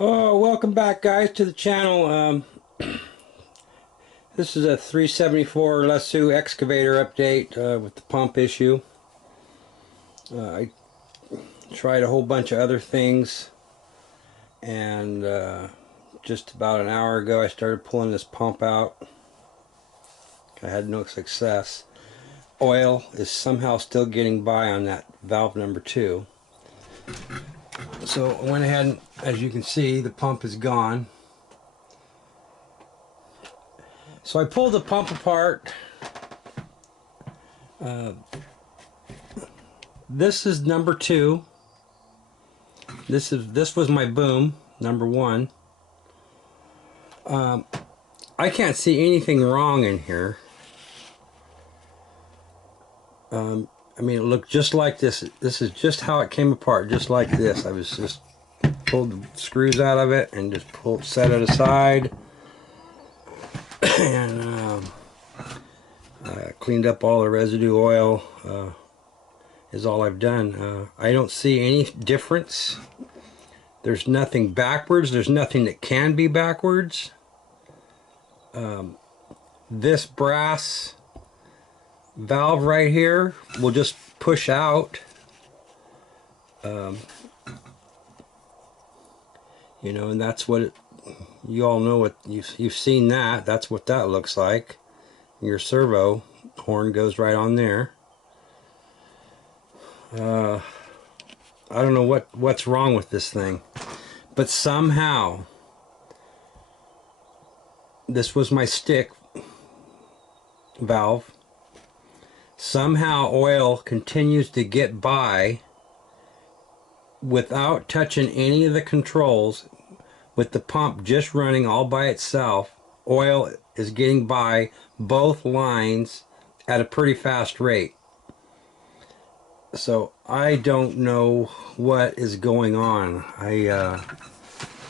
Oh, welcome back, guys, to the channel. This is a 374 lesu excavator update with the pump issue. I tried a whole bunch of other things, and just about an hour ago I started pulling this pump out. I had no success. Oil is somehow still getting by on that valve number 2. So I went ahead and, as you can see, the pump is gone. So I pulled the pump apart. This is number 2. This was my boom, number 1. I can't see anything wrong in here. I mean, it looked just like this. This is just how it came apart, just like this. I was just pulled the screws out of it and just set it aside, and cleaned up all the residue oil. Is all I've done. I don't see any difference. There's nothing backwards. There's nothing that can be backwards. This brass valve right here will just push out. You know, and that's what you all know. What you've seen that. That's what that looks like. Your servo horn goes right on there. I don't know what's wrong with this thing, but somehow this was my stick valve. Somehow oil continues to get by without touching any of the controls. With the pump just running all by itself, oil is getting by both lines at a pretty fast rate. So I don't know what is going on. I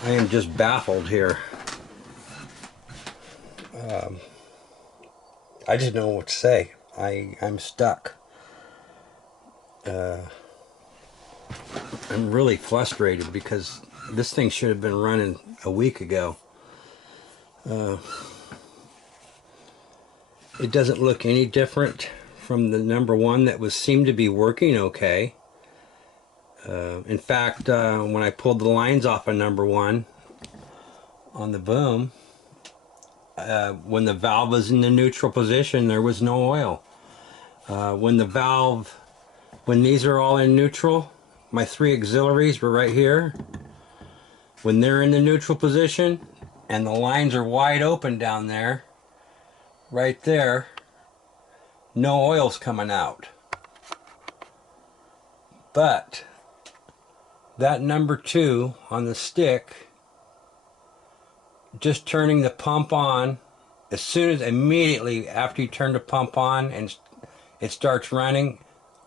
am just baffled here. I just don't know what to say. I'm stuck. I'm really frustrated because this thing should have been running a week ago. It doesn't look any different from the number 1 that seemed to be working okay. In fact, when I pulled the lines off of number 1 on the boom, when the valve was in the neutral position, there was no oil. When these are all in neutral, my 3 auxiliaries were right here. When they're in the neutral position and the lines are wide open down there, right there, no oil's coming out. But that number 2 on the stick, just turning the pump on, immediately after you turn the pump on and it starts running,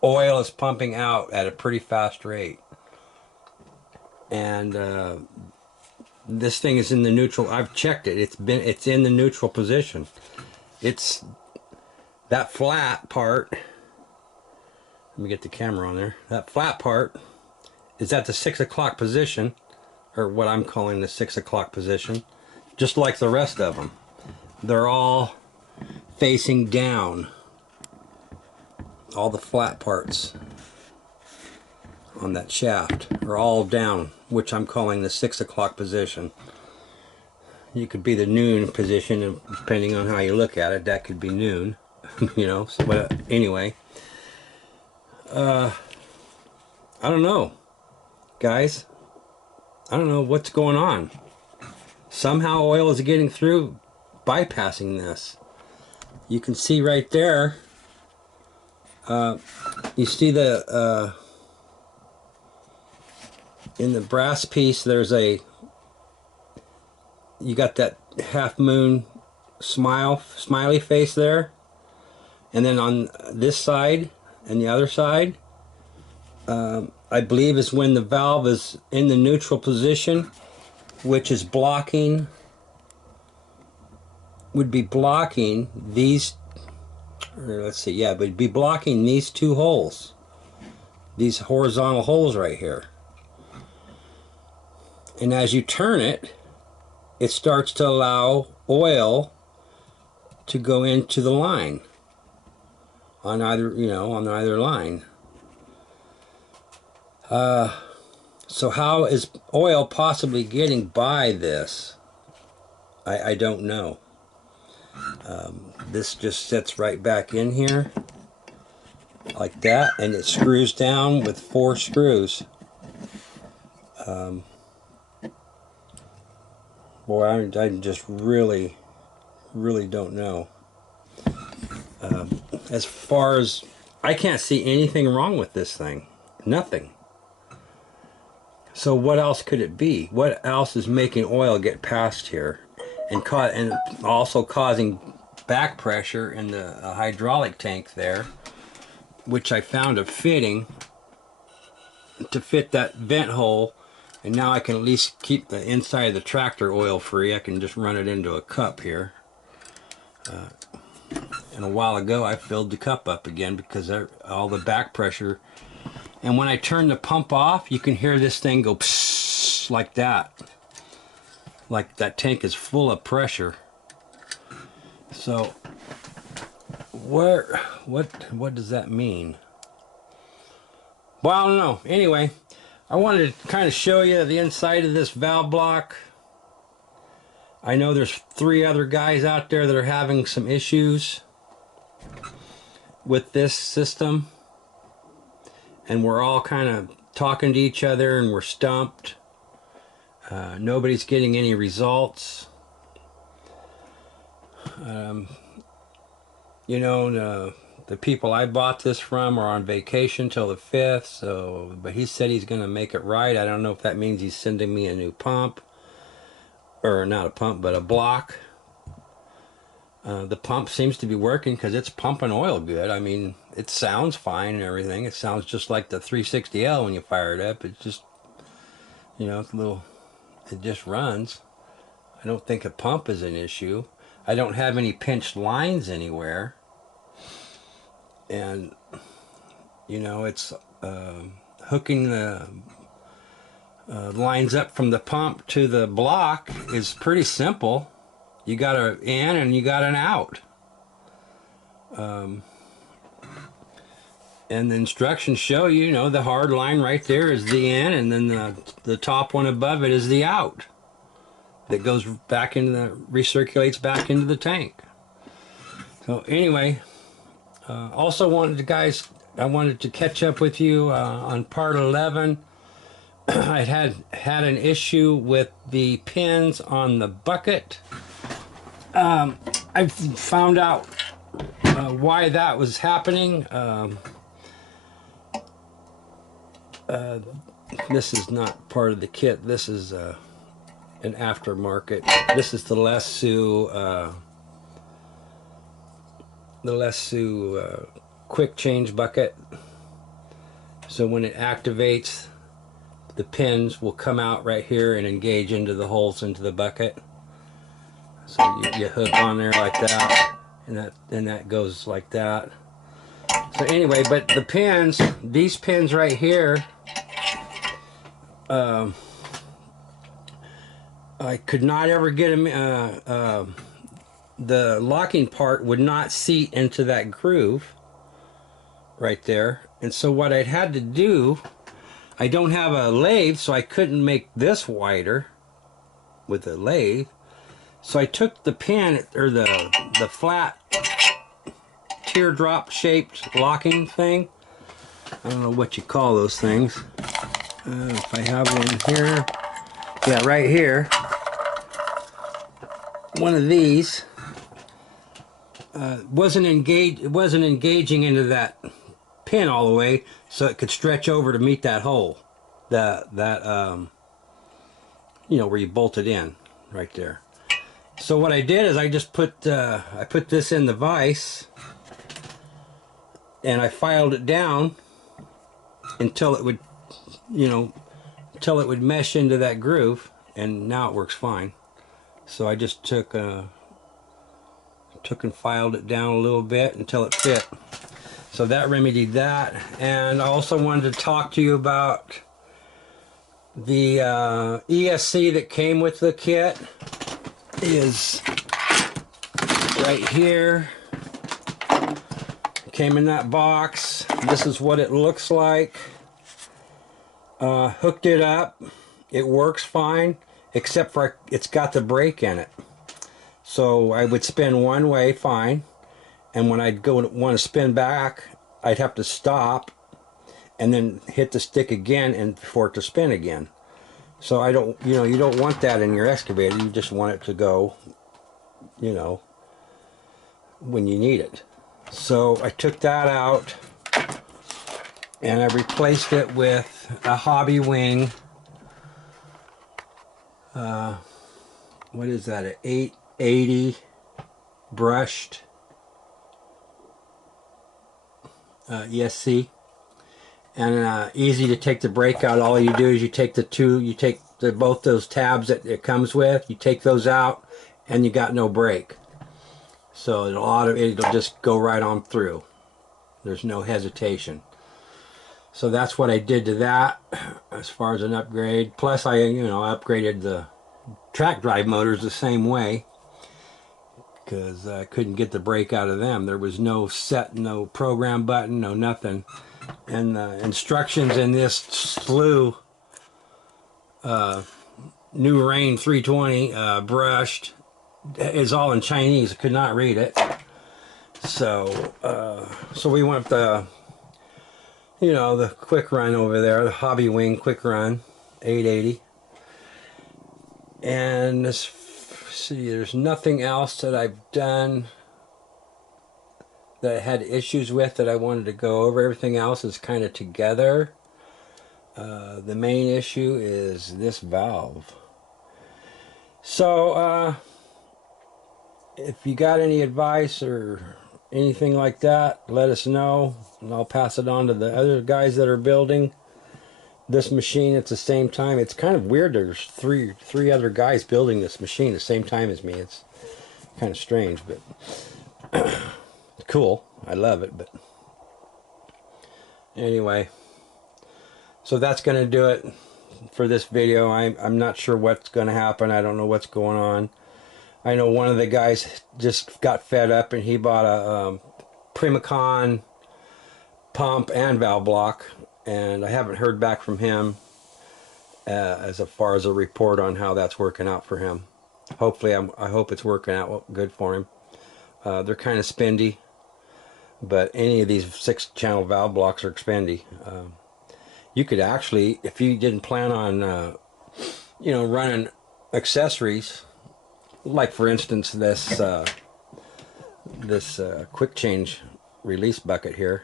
oil is pumping out at a pretty fast rate. And this thing is in the neutral. I've checked it. It's in the neutral position. It's that flat part. Let me get the camera on there. That flat part is at the 6 o'clock position, or what I'm calling the 6 o'clock position, just like the rest of them. They're all facing down. All the flat parts on that shaft are all down, which I'm calling the 6 o'clock position. You could be the noon position, and depending on how you look at it, that could be noon. You know. So, but anyway, I don't know, guys. I don't know what's going on. Somehow oil is getting through, bypassing this. You can see right there. You see the in the brass piece, there's you got that half moon smiley face there, and then on this side and the other side, I believe is when the valve is in the neutral position, which is would be blocking these, or let's see, yeah, would be blocking these 2 holes, these horizontal holes right here. And as you turn it, it starts to allow oil to go into the line on either, on either line. So how is oil possibly getting by this? I don't know. This just sits right back in here like that, and it screws down with 4 screws. Boy, I just really don't know. As far as I can't see anything wrong with this thing. Nothing. So what else could it be? What else is making oil get past here and also causing back pressure in the hydraulic tank there, which I found a fitting to fit that vent hole, and now I can at least keep the inside of the tractor oil free. I can just run it into a cup here. And a while ago I filled the cup up again because all the back pressure. And when I turn the pump off, you can hear this thing go psss, like that. Like that tank is full of pressure. So what does that mean? Well, I don't know. Anyway, I wanted to kind of show you the inside of this valve block. I know there's 3 other guys out there that are having some issues with this system, and we're all kind of talking to each other and we're stumped. Nobody's getting any results. The people I bought this from are on vacation till the 5th, but he said he's going to make it right. I don't know if that means he's sending me a new pump, or not a pump, but a block. The pump seems to be working because it's pumping oil good. I mean, it sounds fine and everything. It sounds just like the 360L when you fire it up. It's just, it's a little, it just runs. I don't think a pump is an issue. I don't have any pinched lines anywhere. And, it's hooking the lines up from the pump to the block is pretty simple. You got an in and you got an out. And the instructions show you, the hard line right there is the in, and then the top one above it is the out. That goes back into recirculates back into the tank. So anyway, also I wanted to catch up with you on part 11. I had an issue with the pins on the bucket. I found out why that was happening. This is not part of the kit. This is an aftermarket. This is the lesu quick change bucket. So when it activates, the pins will come out right here and engage into the holes into the bucket. So you hook on there like that, and that goes like that. So anyway, but the pins, these pins right here, I could not ever get them. The locking part would not seat into that groove right there, and so what I'd had to do, I don't have a lathe, so I couldn't make this wider with a lathe. So I took the pin, or the flat teardrop shaped locking thing. I don't know what you call those things. If I have one here, yeah, right here. One of these wasn't engaging into that pin all the way, so it could stretch over to meet that hole, that where you bolt it in, right there. So what I did is I just put this in the vise, and I filed it down until it would, mesh into that groove, and now it works fine. So I just took and filed it down a little bit until it fit. So that remedied that. And I also wanted to talk to you about The ESC that came with the kit is right here. Came in that box. This is what it looks like. Hooked it up. It works fine, except for it's got the brake in it. So I would spin one way fine, and when I'd go want to spin back, I'd have to stop and then hit the stick again and for it to spin again. So I don't, you don't want that in your excavator. You just want it to go, when you need it. So I took that out and I replaced it with a Hobby Wing. What is that? An 880 brushed ESC. And easy to take the brake out. All you do is you take both those tabs that it comes with, you take those out, and you got no brake. So it'll just go right on through. There's no hesitation. So that's what I did to that as far as an upgrade. Plus I upgraded the track drive motors the same way, because I couldn't get the brake out of them. There was no program button, no nothing. And the instructions in this slew New Rain 320 brushed is all in Chinese. I could not read it. So we went the the quick run over there, the Hobby Wing quick run 880. And there's nothing else that I've done that I had issues with that I wanted to go over. Everything else is kind of together. The main issue is this valve. So if you got any advice or anything like that, let us know, and I'll pass it on to the other guys that are building this machine at the same time. It's kind of weird. There's three other guys building this machine at the same time as me. It's kind of strange, but cool. I love it. But anyway, so that's going to do it for this video. I'm not sure what's going to happen. I don't know what's going on. I know one of the guys just got fed up and he bought a Primacon pump and valve block, and I haven't heard back from him as far as a report on how that's working out for him. Hopefully, I hope it's working out good for him. They're kind of spendy, but any of these 6-channel valve blocks are spendy. You could actually, if you didn't plan on running accessories, like for instance this quick change release bucket here,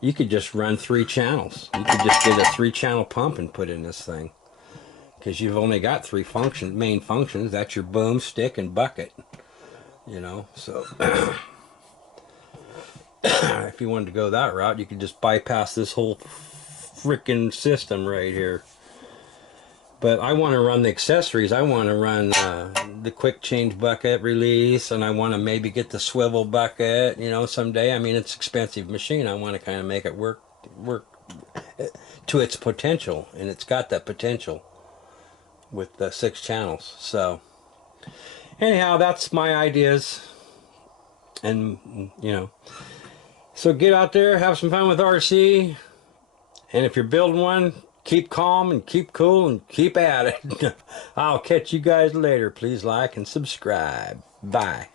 you could just run 3 channels. You could just get a 3-channel pump and put in this thing, because you've only got 3 main functions. That's your boom, stick, and bucket. So if you wanted to go that route, you could just bypass this whole freaking system right here. But I want to run the accessories. I want to run the quick change bucket release, and I want to maybe get the swivel bucket, someday. I mean, it's an expensive machine. I want to kind of make it work to its potential, and it's got that potential with the 6 channels. So anyhow, that's my ideas. And so get out there, have some fun with RC, and if you're building one, keep calm and keep cool and keep at it. I'll catch you guys later. Please like and subscribe. Bye.